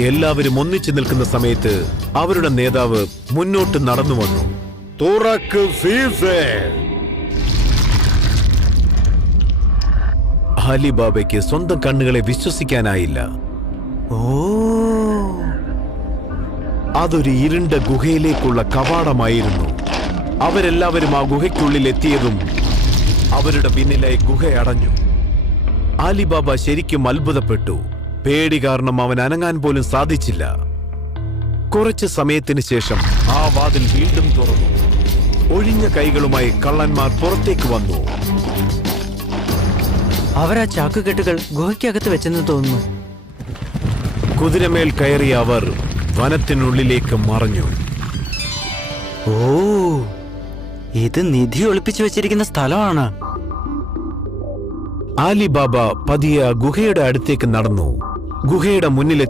എല്ലാവരും ഒന്നിച്ചു നിൽക്കുന്ന സമയത്ത് അവരുടെ നേതാവ് മുന്നോട്ട് നടന്നു വന്നു. തുറക്ക് ഫീസേ. അലിബാബയ്ക്ക് സ്വന്തം കണ്ണുകളെ വിശ്വസിക്കാനായില്ല. ഓ, അതൊരു ഇരുണ്ട ഗുഹയിലേക്കുള്ള കവാടമായിരുന്നു. അവരെല്ലാവരും ആ ഗുഹയ്ക്കുള്ളിൽ എത്തിയതും അവരുടെ പിന്നിലായി ഗുഹ അടഞ്ഞു. അലിബാബ ശരിക്കും അത്ഭുതപ്പെട്ടു. പേടി കാരണം അവൻ അനങ്ങാൻ പോലും സാധിച്ചില്ല. കുറച്ച് സമയത്തിന് ശേഷം ആ വാതിൽ വീണ്ടും തുറന്നു. ഒഴിഞ്ഞ കൈകളുമായി കള്ളന്മാർ പുറത്തേക്ക് വന്നു. അവരാ ചാക്കുകെട്ടുകൾ ഗുഹയ്ക്കകത്ത് വെച്ചെന്ന് തോന്നുന്നു. കുതിരമേൽ കയറിയ അവർ വനത്തിനുള്ളിലേക്ക് മറഞ്ഞു. ഓ, ഇത് നിധി ഒളിപ്പിച്ചു വെച്ചിരിക്കുന്ന സ്ഥലമാണ്. അലിബാബ പതിയെ ഗുഹയുടെ അടുത്തേക്ക് നടന്നു. ഗുഹയുടെ മുന്നിലെ